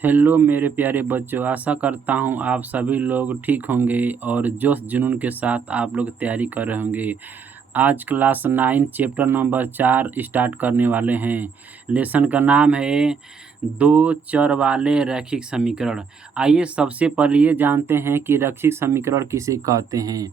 Hello मेरे प्यारे बच्चों, आशा करता हूँ आप सभी लोग ठीक होंगे और जोश जुनून के साथ आप लोग तैयारी कर रहे होंगे। आज क्लास 9 चैप्टर नंबर 4 स्टार्ट करने वाले हैं। लेसन का नाम है दो चर वाले रैखिक समीकरण। आइए सबसे पहले ये जानते हैं कि रैखिक समीकरण किसे कहते हैं।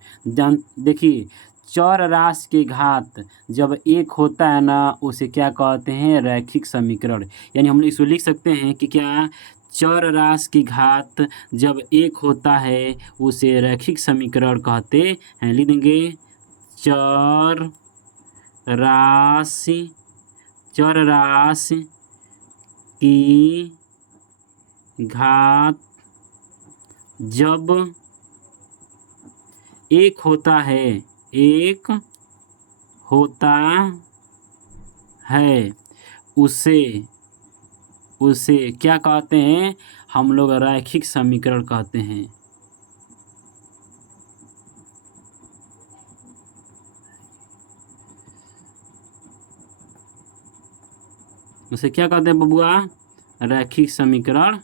देखिए, चर राशि के घात जब एक होता है ना, उसे क्या कहते हैं? रैखिक समीकरण। यानी हम इसको लिख सकते हैं कि क्या, चर राशि की घात जब एक होता है उसे रैखिक समीकरण कहते हैं। लिख देंगे, चर राशि की घात जब एक होता है उसे क्या कहते हैं? हम लोग रैखिक समीकरण कहते हैं। उसे क्या कहते हैं बबुआ? रैखिक समीकरण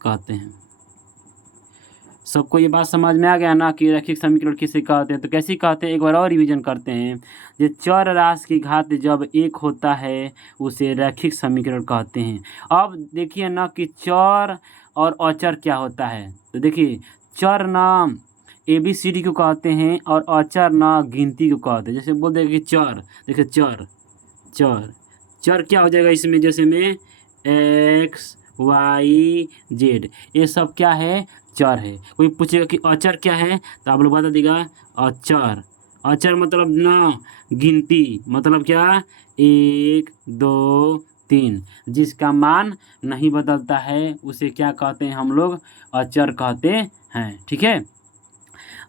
कहते हैं। सबको ये बात समझ में आ गया ना कि रैखिक समीकरण किसे कहते हैं? तो कैसे कहते हैं, एक बार और रिवीजन करते हैं। जो चर राशि की घात जब एक होता है उसे रैखिक समीकरण कहते हैं। अब देखिए ना कि चर और अचर क्या होता है। तो देखिए, चर नाम ABCD को कहते हैं और अचर ना गिनती को कहते हैं। जैसे बोल देंगे कि चर, देखिए चर क्या हो जाएगा इसमें? जैसे में XYZ, ये सब क्या है? चर है। कोई पूछेगा कि अचर क्या है, तो आप लोग बता देगा अचर मतलब ना गिनती, मतलब क्या? 1 2 3, जिसका मान नहीं बदलता है उसे क्या कहते हैं? हम लोग अचर कहते हैं। ठीक है,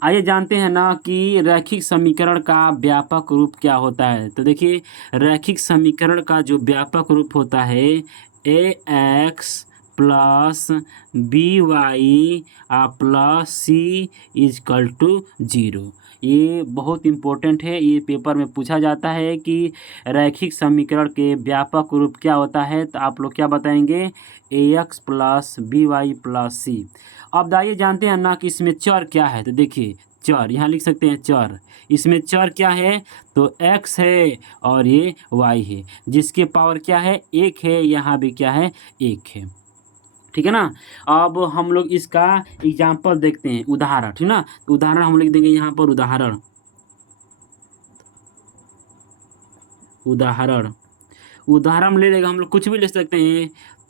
आइए जानते हैं ना कि रैखिक समीकरण का व्यापक रूप क्या होता है। तो देखिए, रैखिक समीकरण का जो व्यापक रूप होता है, AX plus BY plus C is equal to 0। ये बहुत इम्पोर्टेंट है, ये पेपर में पूछा जाता है कि रैखिक समीकरण के व्यापक रूप क्या होता है। तो आप लोग क्या बताएंगे? AX plus BY plus C। अब दाइए जानते हैं ना कि इसमें चर क्या है। तो देखिए, चर यहाँ लिख सकते हैं चर। इसमें चर क्या है? तो x है और ये y है, जिसके पावर क्या है? 1 है। यहाँ भी क्या है? 1 है। ठीक है ना। अब हम लोग इसका एग्जाम्पल देखते हैं, उदाहरण। ठीक ना, तो उदाहरण हम लिख देंगे यहाँ पर, उदाहरण ले लेगा हम लोग, कुछ भी ले सकते हैं।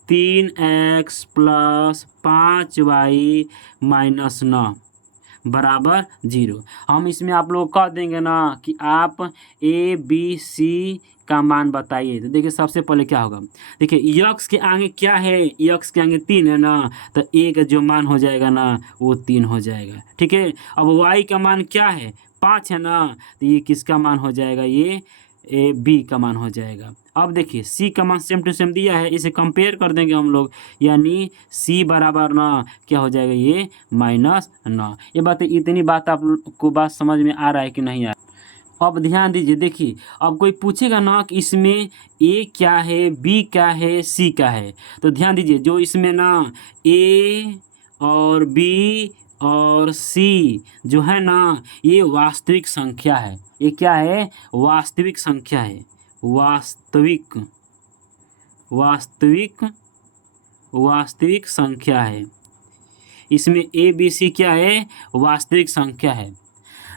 3x प्लस 5y माइनस 9 बराबर 0। हम इसमें आप लोग कह देंगे ना कि आप ABC का मान बताइए। तो देखिए, सबसे पहले क्या होगा? देखिए, यक्स के आगे क्या है? यक्स के आगे 3 है ना, तो ए का जो मान हो जाएगा ना, वो 3 हो जाएगा। ठीक है, अब y का मान क्या है? 5 है ना, तो ये किसका मान हो जाएगा? ये B का मान हो जाएगा। अब देखिए, C का मान सेम टू सेम दिया है, इसे कंपेयर कर देंगे हम लोग, यानी C बराबर ना क्या हो जाएगा? ये -9। ये बात, इतनी बात आप को बात समझ में आ रहा है कि नहीं आ रहा? अब ध्यान दीजिए, देखिए, अब कोई पूछेगा ना कि इसमें A क्या है, B क्या है, C क्या है। तो ध्यान दीजिए, जो इसमें ना A और B और C जो है ना, ये वास्तविक संख्या है। ये क्या है? वास्तविक संख्या है। वास्तविक संख्या है। इसमें ABC क्या है? वास्तविक संख्या है,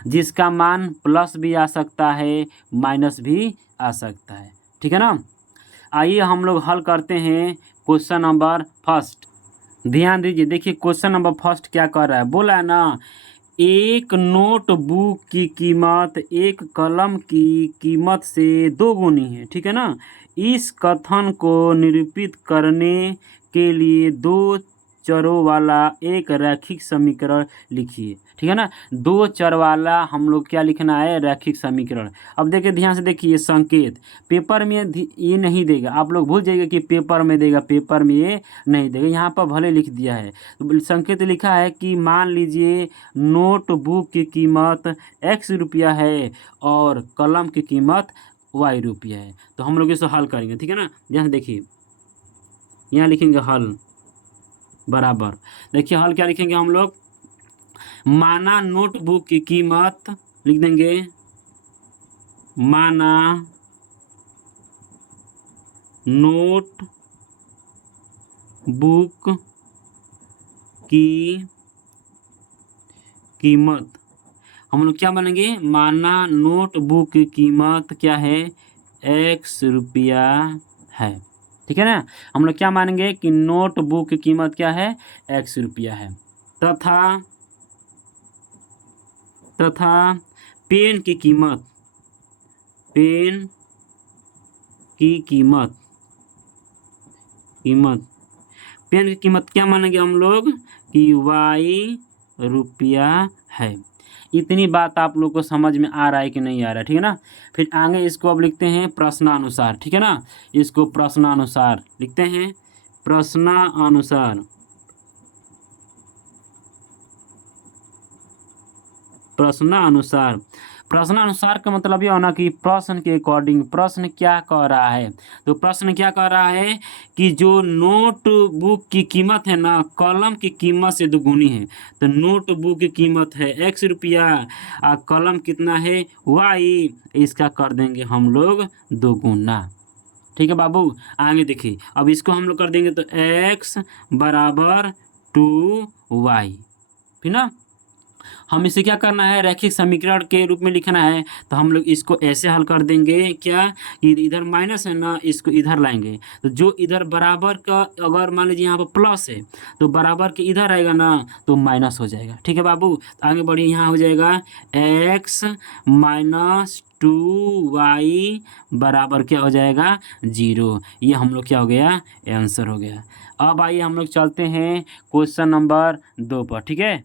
जिसका मान प्लस भी आ सकता है, माइनस भी आ सकता है। ठीक है ना। आइए हम लोग हल करते हैं क्वेश्चन नंबर फर्स्ट। ध्यान दीजिए, देखिए क्वेश्चन नंबर फर्स्ट क्या कर रहा है। बोला है ना, एक नोटबुक की कीमत एक कलम की कीमत से 2 गुनी है। ठीक है ना। इस कथन को निरूपित करने के लिए दो चरों वाला एक रैखिक समीकरण लिखिए। ठीक है ना, दो चर वाला हम लोग क्या लिखना है? रैखिक समीकरण। अब देखिए, ध्यान से देखिए, संकेत पेपर में ये नहीं देगा, आप लोग भूल जाइएगा कि पेपर में देगा, पेपर में ये नहीं देगा। यहाँ पर भले लिख दिया है, तो संकेत लिखा है कि मान लीजिए नोटबुक की कीमत x रुपया है और कलम की कीमत y रुपया है। तो हम लोग इसे हल करेंगे। ठीक है ना, ध्यान से देखिए, यहाँ लिखेंगे हल। बराबर। देखिए हल क्या लिखेंगे हम लोग, माना नोटबुक की कीमत लिख देंगे, माना नोट बुक की कीमत, हम लोग क्या मानेंगे, माना नोटबुक की कीमत क्या है, x रुपया है। ठीक है ना, हम लोग क्या मानेंगे कि नोटबुक की कीमत क्या है, x रुपया है। तथा तथा पेन की कीमत, पेन की कीमत पेन की कीमत क्या मानेंगे हम लोग कि y रुपया है। इतनी बात आप लोग को समझ में आ रहा है कि नहीं आ रहा है, ठीक है ना। फिर आगे इसको अब लिखते हैं प्रश्नानुसार, ठीक है ना, इसको प्रश्नानुसार लिखते हैं, प्रश्नानुसार, प्रश्नानुसार। प्रश्नानुसार का मतलब यह होना कि प्रश्न के अकॉर्डिंग, प्रश्न क्या कह रहा है, तो प्रश्न क्या कह रहा है कि जो नोटबुक की कीमत है ना, कलम की कीमत से दोगुनी है, तो नोटबुक की कीमत है x रुपया और कलम कितना है y, इसका कर देंगे हम लोग दोगुना। ठीक है बाबू, आगे देखिए, अब इसको हम लोग कर देंगे तो x बराबर 2y, ठीक ना। हम इसे क्या करना है, रैखिक समीकरण के रूप में लिखना है, तो हम लोग इसको ऐसे हल कर देंगे क्या कि इधर माइनस है ना, इसको इधर लाएंगे, तो जो इधर बराबर का अगर मान लीजिए यहाँ पर प्लस है तो बराबर के इधर आएगा ना तो माइनस हो जाएगा। ठीक है बाबू, तो आगे बढ़िए, यहाँ हो जाएगा x माइनस 2y बराबर क्या हो जाएगा 0। ये हम लोग क्या हो गया, आंसर हो गया। अब आइए हम लोग चलते हैं क्वेश्चन नंबर 2 पर। ठीक है,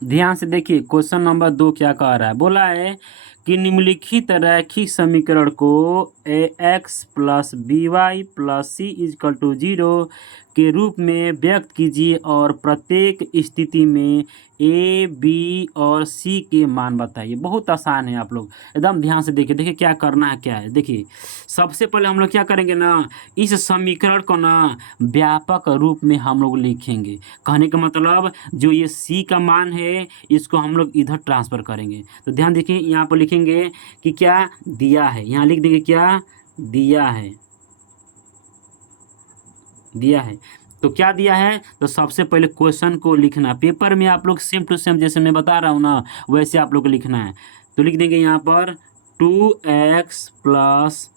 ध्यान से देखिए क्वेश्चन नंबर 2 क्या कह रहा है, बोला है कि निम्नलिखित रैखिक समीकरण को ax plus B Y plus C is equal to 0 के रूप में व्यक्त कीजिए और प्रत्येक स्थिति में a, b और c के मान बताइए। बहुत आसान है, आप लोग एकदम ध्यान से देखिए। देखिए क्या करना है, क्या है, देखिए सबसे पहले हम लोग क्या करेंगे ना, इस समीकरण को ना व्यापक रूप में हम लोग लिखेंगे। कहने का मतलब जो ये c का मान है इसको हम लोग इधर ट्रांसफ़र करेंगे। तो ध्यान देखिए, यहाँ पर लिखेंगे कि क्या दिया है, यहाँ लिख देंगे क्या दिया है, दिया है। तो क्या दिया है, तो सबसे पहले क्वेश्चन को लिखना, पेपर में आप लोग सेम टू सेम जैसे मैं बता रहा हूँ ना वैसे आप लोग को लिखना है। तो लिख देंगे यहाँ पर 2x प्लस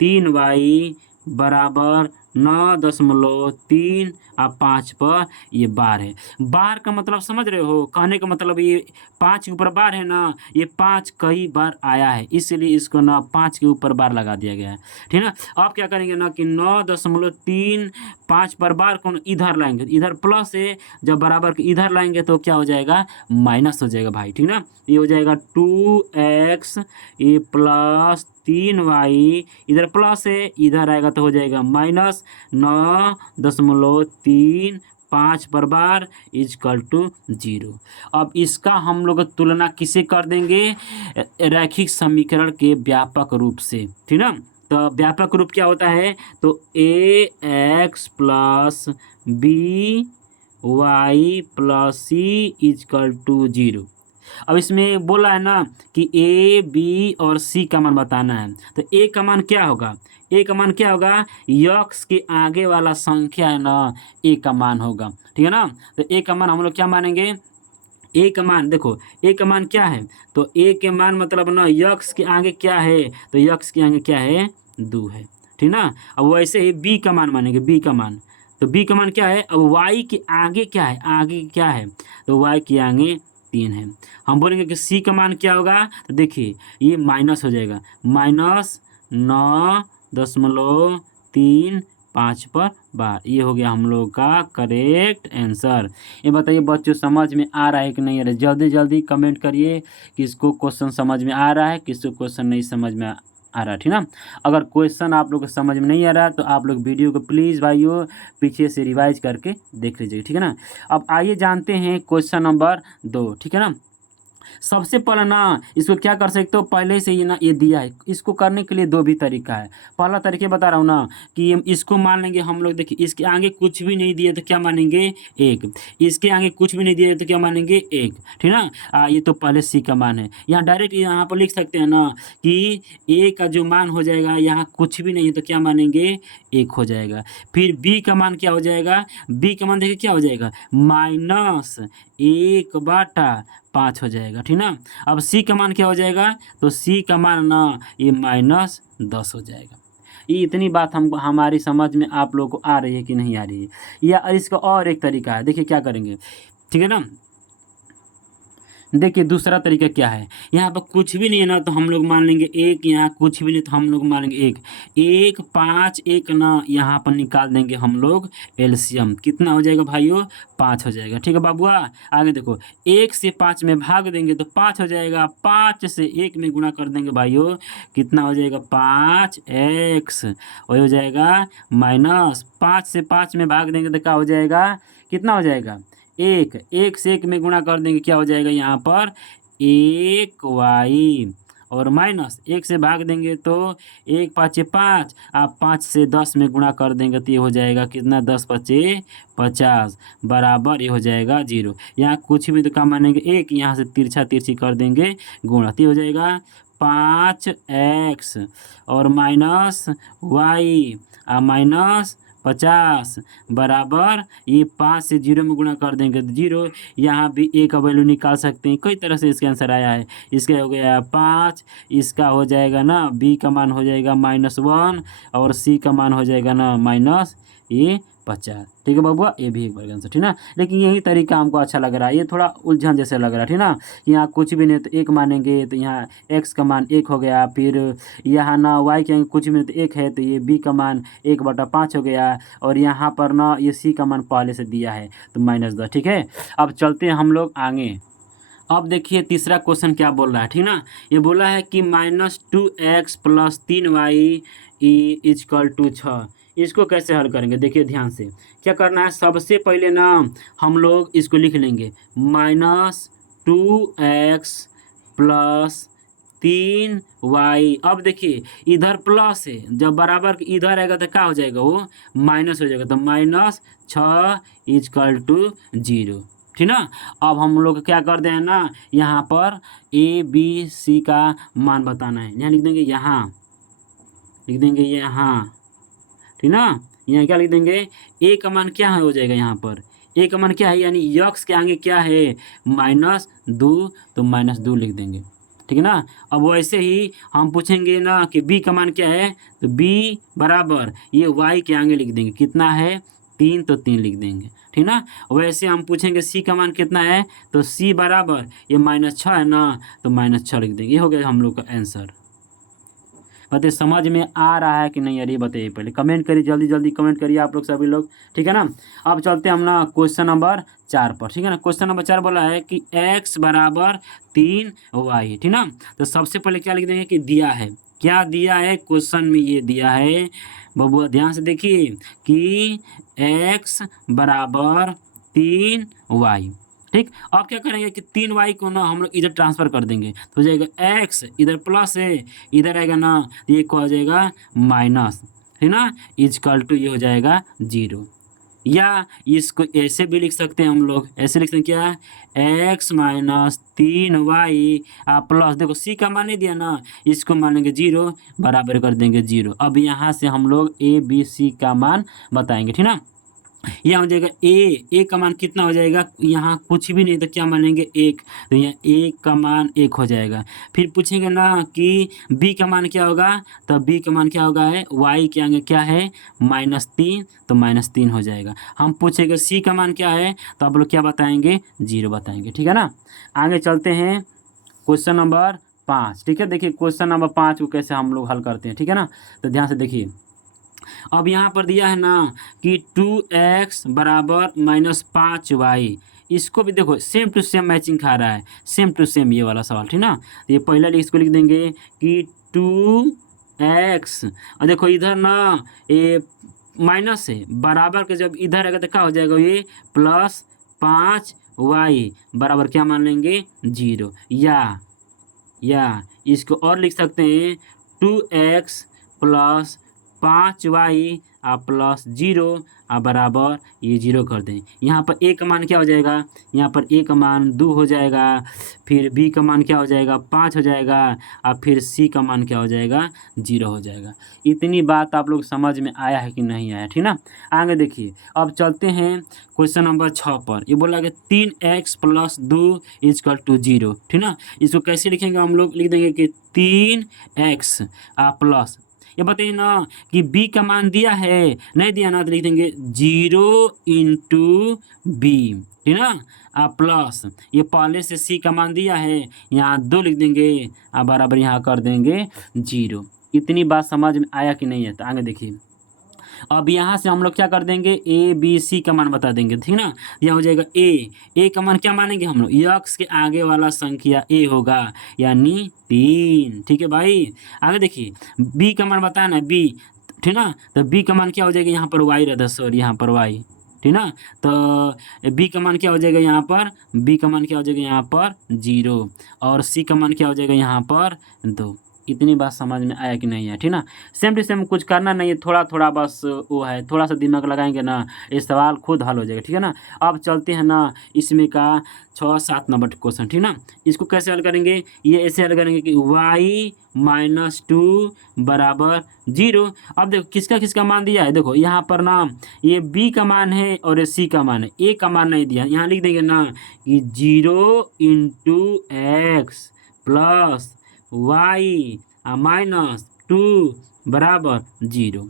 3y बराबर 9.3 और 5 पर ये बार है। बार का मतलब समझ रहे हो, कहने का मतलब ये 5 के ऊपर बार है ना, ये 5 कई बार आया है इसलिए इसको ना 5 के ऊपर बार लगा दिया गया है। ठीक है ना, अब क्या करेंगे ना कि 9.3 5 पर बार को इधर लाएंगे, इधर प्लस है, जब बराबर के इधर लाएंगे तो क्या हो जाएगा माइनस हो जाएगा भाई। ठीक ना, ये हो जाएगा 2x ये प्लस 3y, इधर प्लस है इधर आएगा तो हो जाएगा माइनस 9.3 5 पर बार इजकल टू 0। अब इसका हम लोग तुलना किसे कर देंगे, रैखिक समीकरण के व्यापक रूप से। ठीक ना, तो व्यापक रूप क्या होता है, तो ax plus B Y plus C is equal to 0। अब इसमें बोला है ना कि ए बी और सी का मान बताना है, तो ए का मान क्या होगा, ए का मान क्या होगा, यक्स के आगे वाला संख्या है ना ए का मान होगा। ठीक है ना, तो ए का मान हम लोग क्या मानेंगे, ए का मान देखो, ए का मान क्या है, तो ए के मान मतलब ना यक्स के आगे क्या है, तो यक्स के आगे क्या है 2 है। ठीक ना, अब वैसे ही बी का मान मानेंगे, बी का मान, तो बी का मान क्या है, अब वाई के आगे क्या है, आगे क्या है, तो वाई के आगे 3 है। हम बोलेंगे कि सी का मान क्या होगा, तो देखिए ये माइनस हो जाएगा, माइनस 9.35 पर बार, ये हो गया हम लोग का करेक्ट आंसर। ये बताइए बच्चों समझ में आ रहा है कि नहीं आ रहा है, जल्दी जल्दी कमेंट करिए किसको क्वेश्चन समझ में आ रहा है, किसको क्वेश्चन नहीं समझ में आ रहा है। ठीक ना, अगर क्वेश्चन आप लोग को समझ में नहीं आ रहा तो आप लोग वीडियो को प्लीज़ भाइयों पीछे से रिवाइज करके देख लीजिए। ठीक है ना, अब आइए जानते हैं क्वेश्चन नंबर 2। ठीक है ना, सबसे पहले ना इसको क्या कर सकते हो, पहले से ही ना ये दिया है, इसको करने के लिए दो भी तरीका है। पहला तरीके बता रहा हूँ ना कि इसको मान लेंगे हम लोग, देखिए इसके आगे कुछ भी नहीं दिया तो क्या मानेंगे 1, इसके आगे कुछ भी नहीं दिया तो क्या मानेंगे 1, ठीक ना। ये तो पहले सी का मान है, यहाँ डायरेक्ट यहाँ पर लिख सकते हैं ना कि ए का जो मान हो जाएगा, यहाँ कुछ भी नहीं है तो क्या मानेंगे 1 हो जाएगा। फिर बी का मान क्या हो जाएगा, बी का मान देखिए क्या हो जाएगा -1/5 हो जाएगा, ठीक ना। अब सी का मान क्या हो जाएगा, तो सी का मान ना ये -10 हो जाएगा। ये इतनी बात हम हमारी समझ में आप लोगों को आ रही है कि नहीं आ रही है। या इसका और एक तरीका है, देखिए क्या करेंगे, ठीक है ना। देखिए दूसरा तरीका क्या है, यहाँ पर कुछ भी नहीं है ना तो हम लोग मान लेंगे 1, यहाँ कुछ भी नहीं तो हम लोग मान लेंगे 1, 1 5 1 ना यहाँ पर निकाल देंगे हम लोग एलसीएम, कितना हो जाएगा भाइयों 5 हो जाएगा, ठीक है बाबुआ। आगे देखो 1 से 5 में भाग देंगे तो 5 हो जाएगा, 5 से 1 में गुणा कर देंगे भाइयों, कितना हो जाएगा 5x, वही हो जाएगा -5 से 5 में भाग देंगे तो क्या हो जाएगा, कितना हो जाएगा 1, 1 से 1 में गुणा कर देंगे क्या हो जाएगा यहाँ पर 1y, और माइनस 1 से भाग देंगे तो 1 5 5, आप 5 से 10 में गुणा कर देंगे तो ये हो जाएगा कितना 10 5 50 बराबर ये हो जाएगा 0। यहाँ कुछ भी तो क्या मानेंगे 1, यहाँ से तिरछा तिरछी कर देंगे गुणा, तो ये हो जाएगा 5x और -y -50 बराबर ये 5 से 0 में गुणा कर देंगे तो 0। यहाँ भी a का वैल्यू निकाल सकते हैं, कई तरह से इसका आंसर आया है। इसका हो गया 5, इसका हो जाएगा ना b का मान हो जाएगा -1 और c का मान हो जाएगा ना -50, ठीक है बाबुआ, ये भी एक बार आंसर, ठीक ना। लेकिन यही तरीका हमको अच्छा लग रहा है, ये थोड़ा उलझन जैसे लग रहा है, ठीक ना। यहाँ कुछ भी नहीं तो 1 मानेंगे तो यहाँ x का मान 1 हो गया, फिर यहाँ ना y के कुछ भी नहीं तो 1 है तो ये b का मान 1/5 हो गया, और यहाँ पर ना ये c का मान पहले से दिया है तो -10, ठीक है। अब चलते हैं हम लोग आगे। अब देखिए तीसरा क्वेश्चन क्या बोल रहा है, ठीक ना। ये बोला है कि -2x + 3y = 6, इसको कैसे हल करेंगे, देखिए ध्यान से क्या करना है। सबसे पहले ना हम लोग इसको लिख लेंगे -2x + 3y। अब देखिए इधर प्लस है, जब बराबर इधर आएगा तो क्या हो जाएगा, वो माइनस हो जाएगा, तो -6 = 0, ठीक ना। अब हम लोग क्या कर दें ना, यहाँ पर a b c का मान बताना है, यहाँ लिख देंगे, यहाँ लिख देंगे, यहाँ, ठीक ना। यहाँ क्या लिख देंगे, a का मान क्या है हो जाएगा, यहाँ पर a का मान क्या है, यानी x के आगे क्या है -2, तो -2 लिख देंगे, ठीक है ना। अब वैसे ही हम पूछेंगे ना कि b का मान क्या है, तो b बराबर ये y के आगे लिख देंगे, कितना है 3, तो 3 लिख देंगे, ठीक ना। वैसे हम पूछेंगे c का मान कितना है, तो c बराबर ये -6 है ना, तो -6 लिख देंगे। ये हो गया हम लोग का आंसर। बताइए समझ में आ रहा है कि नहीं, यार ये बताइए, पहले कमेंट करिए, जल्दी जल्दी कमेंट करिए आप लोग सभी लोग, ठीक है ना। अब चलते हैं हम ना क्वेश्चन नंबर 4 पर, ठीक है ना। क्वेश्चन नंबर 4 बोला है कि x = 3y, ठीक ना। तो सबसे पहले क्या लिख देंगे कि दिया है, क्या दिया है क्वेश्चन में, ये दिया है बबुआ, ध्यान से देखिए कि x = 3y, ठीक। अब क्या करेंगे कि 3y को ना हम लोग इधर ट्रांसफ़र कर देंगे, तो हो जाएगा x, इधर प्लस है, इधर आएगा ना ये क्या हो जाएगा माइनस, है ना, = ये हो जाएगा 0। या इसको ऐसे भी लिख सकते हैं हम लोग, ऐसे लिख सकते हैं क्या, x - 3y प्लस, देखो c का मान नहीं दिया ना, इसको मानेंगे 0, बराबर कर देंगे 0। अब यहाँ से हम लोग a b c का मान बताएंगे, ठीक ना। यहाँ हो जाएगा a का मान कितना हो जाएगा, यहाँ कुछ भी नहीं तो क्या मानेंगे 1, तो यहाँ a का मान 1 हो जाएगा। फिर पूछेंगे ना कि b का मान क्या होगा, तो b का मान क्या होगा है, y के आगे क्या है -3, तो -3 हो जाएगा। हम पूछेंगे c का मान क्या है, तो आप लोग क्या बताएंगे 0 बताएंगे, ठीक है ना। आगे चलते हैं क्वेश्चन नंबर 5, ठीक है। देखिए क्वेश्चन नंबर 5 को कैसे हम लोग हल करते हैं, ठीक है ना। तो ध्यान से देखिए, अब यहाँ पर दिया है ना कि 2x = -5y, इसको भी देखो सेम टू सेम मैचिंग खा रहा है, सेम टू सेम ये वाला सवाल, ठीक ना। तो ये पहला इसको लिख देंगे कि 2x, और देखो इधर ना ये माइनस है, बराबर के जब इधर आएगा तो क्या हो जाएगा, ये +5 y बराबर क्या मान लेंगे 0, या इसको और लिख सकते हैं 2x प्लस 5y प्लस 0 बराबर ये 0 कर दें। यहाँ पर a का मान क्या हो जाएगा, यहाँ पर a का मान 2 हो जाएगा, फिर b का मान क्या हो जाएगा 5 हो जाएगा, और फिर c का मान क्या हो जाएगा 0 हो जाएगा। इतनी बात आप लोग समझ में आया है कि नहीं आया, ठीक ना। आगे देखिए, अब चलते हैं क्वेश्चन नंबर 6 पर। ये बोला कि 3x प्लस 2 इजकल टू 0, ठीक ना। इसको कैसे लिखेंगे हम लोग, लिख देंगे कि 3x प्लस, ये बताइए ना कि b का मान दिया है, नहीं दिया ना, तो लिख देंगे 0 इंटू बी, ठीक ना। प्लस ये पहले से c का मान दिया है, यहाँ 2 लिख देंगे, बराबर यहाँ कर देंगे 0। इतनी बात समझ में आया कि नहीं है, तो आगे देखिए। अब यहाँ से हम लोग क्या कर देंगे, ए बी सी का मान बता देंगे, ठीक ना। यह हो जाएगा ए का मान क्या मानेंगे हम लोग, यक्स के आगे वाला संख्या ए होगा, यानी 3, ठीक है भाई। आगे देखिए, बी का मान बताना है, बी, ठीक ना। तो बी का मान क्या हो जाएगा, यहाँ पर वाई रहता, सॉरी यहाँ पर वाई, ठीक ना। तो बी का मान क्या हो जाएगा, यहाँ पर बी का मान क्या हो जाएगा, यहाँ पर 0, और सी का मान क्या हो जाएगा, यहाँ पर 2। इतनी बात समझ में आया कि नहीं है, ठीक ना। सेम टू सेम कुछ करना नहीं है, थोड़ा थोड़ा बस वो है, थोड़ा सा दिमाग लगाएंगे ना, ये सवाल खुद हल हो जाएगा, ठीक है ना। अब चलते हैं ना इसमें का 6-7 नंबर क्वेश्चन, ठीक ना। इसको कैसे हल करेंगे, ये ऐसे हल करेंगे कि y-2 बराबर 0। अब देखो किसका किसका मान दिया है, देखो यहाँ पर ना ये b का मान है और ये c का मान है, a का मान नहीं दिया। यहाँ लिख देंगे ना कि 0 into x plus y minus 2 बराबर 0।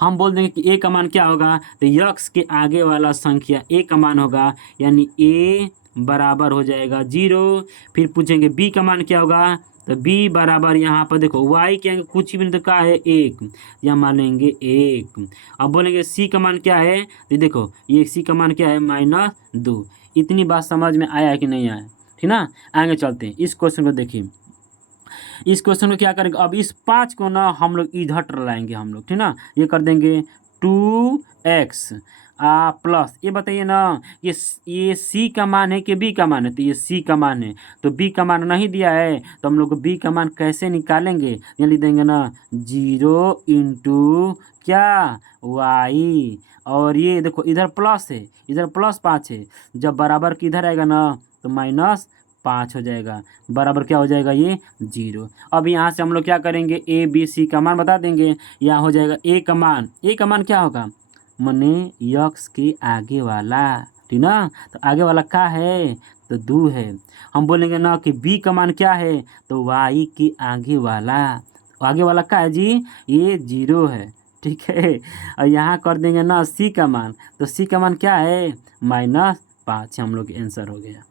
हम बोल देंगे कि a का मान क्या होगा, तो यक्स के आगे वाला संख्या a का मान होगा, यानी a बराबर हो जाएगा 0। फिर पूछेंगे b का मान क्या होगा, तो b बराबर यहाँ पर देखो y के आगे कुछ भी नहीं, तो क्या है 1, यहाँ मान लेंगे 1। अब बोलेंगे c का मान क्या है, तो देखो ये c का मान क्या है -2। इतनी बात समझ में आया कि नहीं आया, ठीक ना। आगे चलते हैं, इस क्वेश्चन को देखिए। इस क्वेश्चन को क्या करेंगे, अब इस 5 को ना हम लोग इधर लाएंगे हम लोग, ठीक ना। ये कर देंगे 2x प्लस, ये बताइए ना ये c का मान है कि b का मान है, तो ये c का मान है, तो b का मान नहीं दिया है, तो हम लोग b का मान कैसे निकालेंगे, ये लिख देंगे ना 0 इंटू क्या y, और ये देखो इधर प्लस है, इधर प्लस 5 है, जब बराबर की इधर आएगा ना तो -5 हो जाएगा, बराबर क्या हो जाएगा ये 0। अब यहाँ से हम लोग क्या करेंगे, ए बी सी का मान बता देंगे। यहाँ हो जाएगा ए का मान क्या होगा, मने यक्स के आगे वाला, ठीक ना। तो आगे वाला क्या है, तो 2 है। हम बोलेंगे ना कि बी का मान क्या है, तो वाई के आगे वाला क्या है जी, ये 0 है, ठीक है। और यहाँ कर देंगे ना सी का मान, तो सी का मान क्या है -5। हम लोग आंसर हो गया।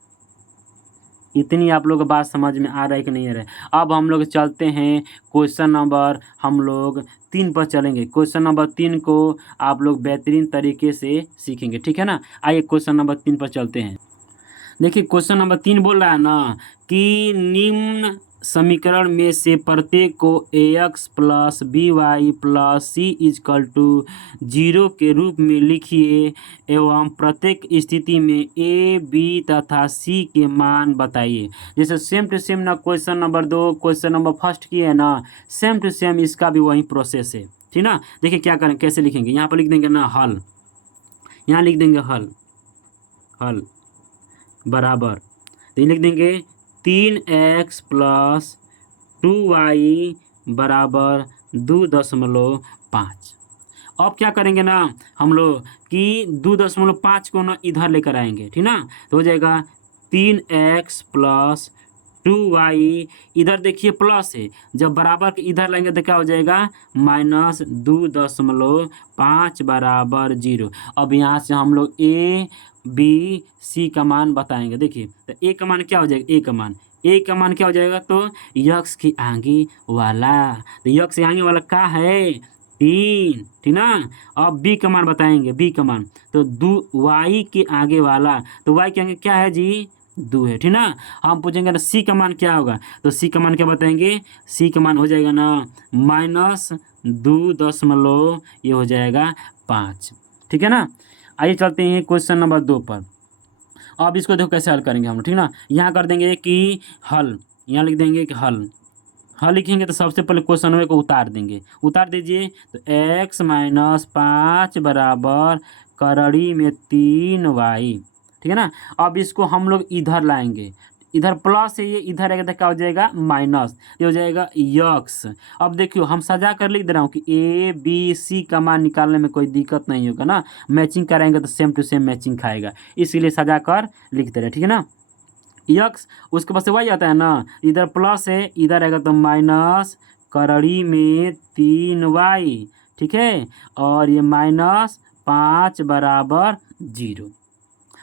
इतनी आप लोग को बात समझ में आ रहा है कि नहीं आ रहा है। अब हम लोग चलते हैं क्वेश्चन नंबर हम लोग 3 पर चलेंगे। क्वेश्चन नंबर 3 को आप लोग बेहतरीन तरीके से सीखेंगे, ठीक है ना। आइए क्वेश्चन नंबर 3 पर चलते हैं। देखिए क्वेश्चन नंबर 3 बोल रहा है ना कि निम्न समीकरण में से प्रत्येक को ax plus B Y plus C is equal to 0 के रूप में लिखिए एवं प्रत्येक स्थिति में a b तथा c के मान बताइए। जैसे सेम टू सेम ना question number 2 question number first की है ना, सेम टू सेम इसका भी वही प्रोसेस है, ठीक ना। देखिए क्या करें, कैसे लिखेंगे, यहाँ पर लिख देंगे ना हल, यहाँ लिख देंगे हल बराबर, तो लिख देंगे 3x प्लस 2y बराबर 2.5। अब क्या करेंगे ना हम लोग कि 2.5 को ना इधर लेकर आएंगे, ठीक ना। तो हो जाएगा 3x प्लस 2y, इधर देखिए प्लस है, जब बराबर के इधर लाएंगे तो क्या हो जाएगा -2.5 बराबर 0। अब यहाँ से हम लोग a b c का मान बताएंगे। देखिए तो a का मान क्या हो जाएगा, a का मान क्या हो जाएगा, तो यक्स के आगे वाला, तो यक्स के आगे वाला क्या है 3, ठीक ना। अब b का मान बताएंगे, b का मान तो y के आगे वाला, तो y के आगे क्या है जी 2 है, ठीक ना। हम पूछेंगे ना सी का मान क्या होगा, तो सी का मान क्या बताएंगे, सी का मान हो जाएगा ना -2 ये हो जाएगा 5, ठीक है ना। आइए चलते हैं क्वेश्चन नंबर 2 पर। अब इसको देखो कैसे हल करेंगे हम लोग, ठीक ना। यहाँ कर देंगे कि हल, यहाँ लिख देंगे कि हल। हल लिखेंगे तो सबसे पहले क्वेश्चन को उतार देंगे, उतार दीजिए। तो x माइनस 5 बराबर करड़ी में 3y, ठीक है ना। अब इसको हम लोग इधर लाएंगे, इधर प्लस है, ये इधर आएगा तो क्या हो जाएगा माइनस, ये हो जाएगा यक्स। अब देखियो हम सजा कर लिख दे रहा हूँ कि ए बी सी का मान निकालने में कोई दिक्कत नहीं होगा ना, मैचिंग कराएंगे तो सेम टू सेम मैचिंग खाएगा, इसीलिए सजा कर लिख दे रहे हैं, ठीक है ना। यक्स उसके पास से वाई आता है ना, इधर प्लस है, इधर आएगा तो माइनस करड़ी में 3y, ठीक है। और ये माइनस 5 बराबर 0।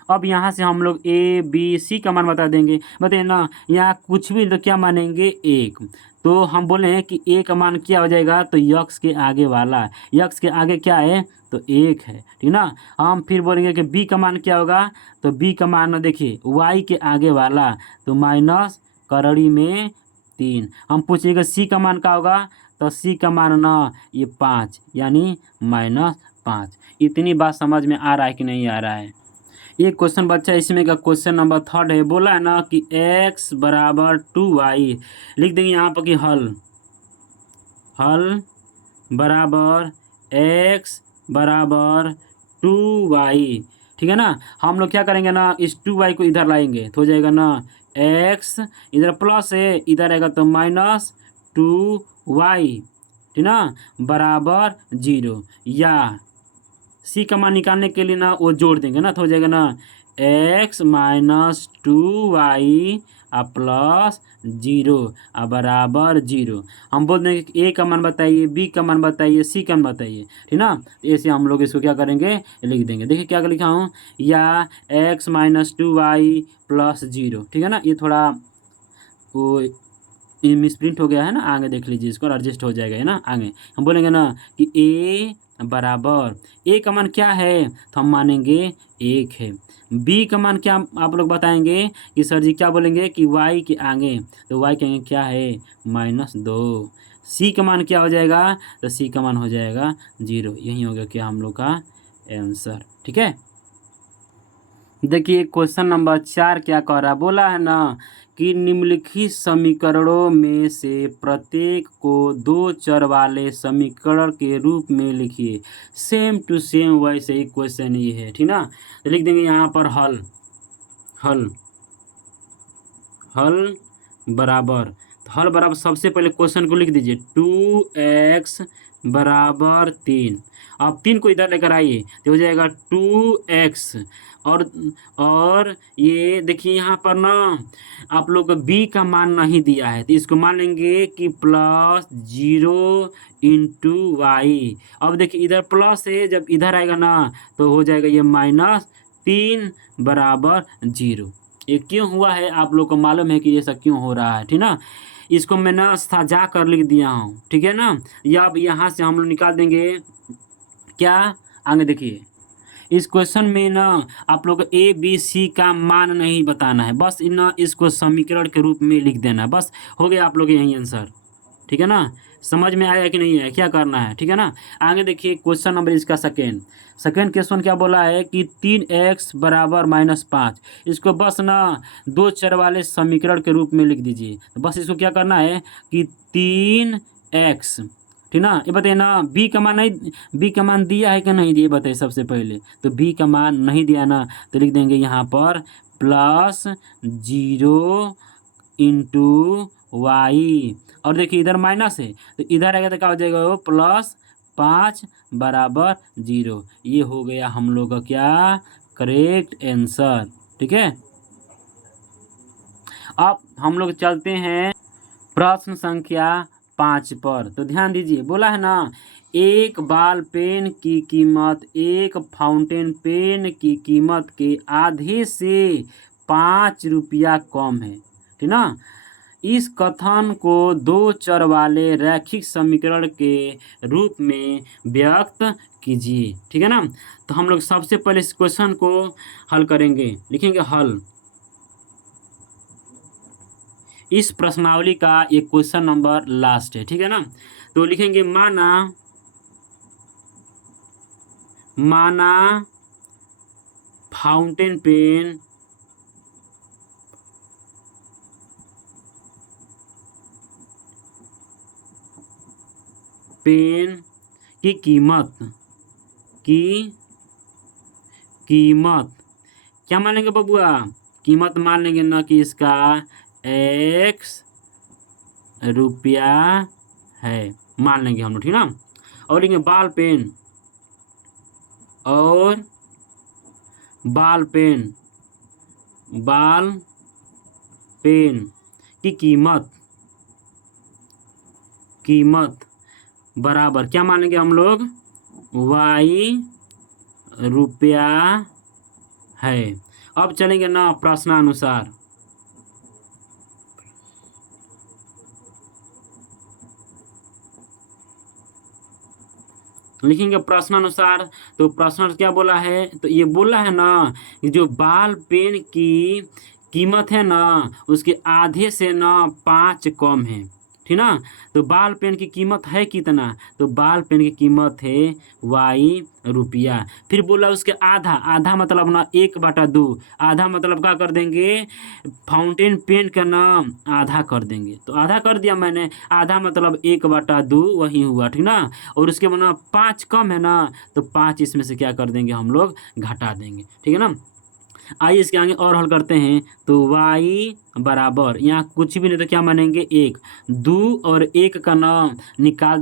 अब यहाँ से हम लोग ए बी सी का मान बता देंगे, बताइए ना। यहाँ कुछ भी तो क्या मानेंगे, एक। तो हम बोले हैं कि ए का मान क्या हो जाएगा, तो यक्स के आगे वाला, यक्स के आगे क्या है, तो एक है, ठीक ना। हम फिर बोलेंगे कि बी का मान क्या होगा, तो बी का मान देखिए वाई के आगे वाला, तो माइनस करड़ी में 3। हम पूछेंगे सी का मान क्या होगा, तो सी का मान ना ये 5, यानी -5। इतनी बात समझ में आ रहा है कि नहीं आ रहा है। एक क्वेश्चन बच्चा इसमें का क्वेश्चन नंबर 3 है, बोला है ना कि x बराबर 2y, लिख देंगे यहाँ पर कि हल, हल बराबर x बराबर 2y, ठीक है ना। हम लोग क्या करेंगे ना, इस 2y को इधर लाएंगे तो हो जाएगा ना x, इधर प्लस है, इधर आएगा तो -2y, ठीक ना, बराबर 0। या सी का मान निकालने के लिए ना वो जोड़ देंगे ना, तो हो जाएगा ना x माइनस 2y प्लस 0 बराबर 0। हम बोल देंगे कि ए का मान बताइए, बी का मान बताइए, सी का मान बताइए, ठीक ना। तो ऐसे हम लोग इसको क्या करेंगे, लिख देंगे। देखिए क्या लिखा हूँ, या x माइनस 2y प्लस 0, ठीक है ना। ये थोड़ा वो मिसप्रिंट हो गया है ना, आगे देख लीजिए, इसको एडजस्ट हो जाएगा, है ना। आगे हम बोलेंगे ना कि ए बराबर, ए का मान क्या है, तो हम मानेंगे 1 है। बी का मान क्या आप लोग बताएंगे कि सर जी क्या बोलेंगे कि वाई के आगे, तो वाई के आगे क्या है, -2। सी का मान क्या हो जाएगा, तो सी का मान हो जाएगा 0। यही हो गया क्या हम लोग का आंसर, ठीक है। देखिए क्वेश्चन नंबर 4 क्या कह रहा है, बोला है ना कि निम्नलिखित समीकरणों में से प्रत्येक को 2 चर वाले समीकरण के रूप में लिखिए। सेम टू सेम वैसे ही क्वेश्चन ये है, ठीक ना। तो लिख देंगे यहाँ पर हल, हल, हल बराबर, तो हल बराबर सबसे पहले क्वेश्चन को लिख दीजिए, 2x बराबर 3। अब 3 को इधर लेकर आइए तो हो जाएगा 2x। और ये देखिए यहाँ पर ना आप लोग b का मान नहीं दिया है, तो इसको मान लेंगे कि +0 इंटू वाई। अब देखिए इधर प्लस है, जब इधर आएगा ना तो हो जाएगा ये -3 बराबर 0। ये क्यों हुआ है आप लोग को मालूम है कि ये सब क्यों हो रहा है, ठीक ना। इसको मैं ना सजा कर लिख दिया हूँ, ठीक है ना। या अब यहाँ से हम लोग निकाल देंगे क्या, आगे देखिए इस क्वेश्चन में ना आप लोग ए बी सी का मान नहीं बताना है, बस ना इसको समीकरण के रूप में लिख देना है, बस हो गया आप लोग यही आंसर, ठीक है ना। समझ में आया कि नहीं है, क्या करना है, ठीक है ना। आगे देखिए क्वेश्चन नंबर इसका सेकेंड क्वेश्चन क्या बोला है कि 3x बराबर -5, इसको बस ना 2 चर वाले समीकरण के रूप में लिख दीजिए। तो बस इसको क्या करना है कि 3x, ठीक ना। ये बताइए ना बी का मान नहीं, बी का मान दिया है कि नहीं दिया, बताइए सबसे पहले। तो बी का मान नहीं दिया ना, तो लिख देंगे यहाँ पर +0 इंटू वाई। और देखिए इधर माइनस है तो इधर आएगा तो क्या हो जाएगा, वो +5 बराबर 0। ये हो गया हम लोग का क्या, करेक्ट आंसर, ठीक है। अब हम लोग चलते हैं प्रश्न संख्या 5 पर। तो ध्यान दीजिए, बोला है ना एक बॉल पेन की कीमत एक फाउंटेन पेन की कीमत के आधे से 5 रुपया कम है, ठीक ना। इस कथन को 2 चर वाले रैखिक समीकरण के रूप में व्यक्त कीजिए, ठीक है ना। तो हम लोग सबसे पहले इस क्वेश्चन को हल करेंगे, लिखेंगे हल। इस प्रश्नावली का एक क्वेश्चन नंबर लास्ट है, ठीक है ना। तो लिखेंगे माना फाउंटेन पेन पेन की कीमत क्या मान लेंगे बबुआ? कीमत मान लेंगे ना कि इसका x रुपया है, मान लेंगे हम लोग, ठीक ना। और लेंगे बॉल पेन की कीमत बराबर क्या मानेंगे हम लोग? y रुपया है। अब चलेंगे ना प्रश्नानुसार। लिखेंगे प्रश्नानुसार। तो प्रश्न क्या बोला है? तो ये बोला है ना कि जो बॉल पेन की कीमत है ना उसके आधे से ना 5 कम है, ठीक ना। तो बॉल पेन की कीमत है कितना? तो बॉल पेन की कीमत है y रुपया। फिर बोला उसके आधा मतलब ना 1/2। आधा मतलब क्या कर देंगे? फाउंटेन पेन का नाम आधा कर देंगे। तो आधा कर दिया मैंने, आधा मतलब 1/2 वही हुआ, ठीक ना। और उसके बाद ना 5 कम है ना, तो 5 इसमें से क्या कर देंगे हम लोग? घटा देंगे, ठीक है ना। आइए इसके आगे और हल करते हैं। तो y बराबर यहाँ कुछ भी नहीं तो क्या मानेंगे? 1। 2 और 1 का नाम निकाल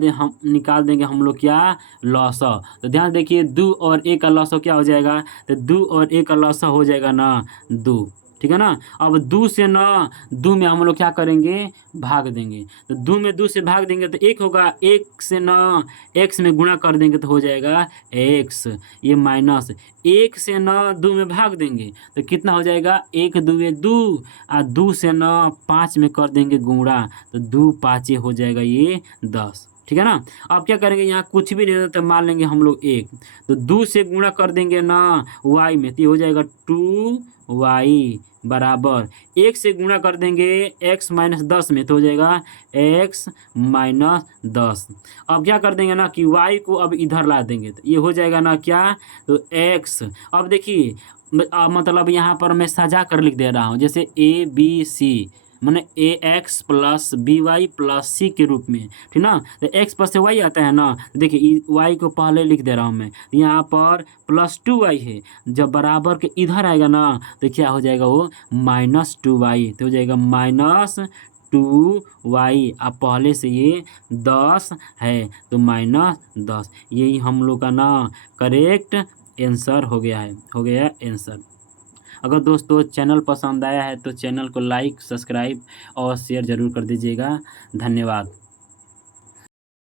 देंगे हम लोग क्या? लॉसा। तो ध्यान देखिए 2 और 1 का लॉसा क्या हो जाएगा? तो 2 और 1 का लॉसा हो जाएगा ना 2, ठीक है ना। अब 2 से ना 2 में हम लोग क्या करेंगे? भाग देंगे। तो 2 में 2 से भाग देंगे तो 1 होगा। 1 से ना x में गुणा कर देंगे तो हो जाएगा x। ये माइनस 1 से ना 2 में भाग देंगे तो कितना हो जाएगा? 1 2 2 और 2 से ना 5 में कर देंगे गुणा तो 2 5 हो जाएगा ये 10, ठीक है ना। अब क्या करेंगे? यहाँ कुछ भी नहीं तो मान लेंगे हम लोग 1। तो 2 से गुणा कर देंगे ना y में तो ये हो जाएगा 2y बराबर 1 से गुणा कर देंगे x माइनस 10 में तो हो जाएगा x माइनस 10। अब क्या कर देंगे ना कि y को अब इधर ला देंगे तो ये हो जाएगा ना क्या? तो x। अब देखिए मतलब यहाँ पर मैं सजा कर लिख दे रहा हूँ, जैसे ABC माने ax plus by plus c के रूप में, ठीक ना। तो x पर से y आता है ना, देखिए y को पहले लिख दे रहा हूँ मैं। यहाँ पर प्लस 2y है, जब बराबर के इधर आएगा ना तो क्या हो जाएगा? वो -2y तो हो जाएगा -2y। अब पहले से ये 10 है तो -10। यही हम लोग का ना करेक्ट आंसर हो गया आंसर। अगर दोस्तों चैनल पसंद आया है तो चैनल को लाइक, सब्सक्राइब और शेयर ज़रूर कर दीजिएगा। धन्यवाद।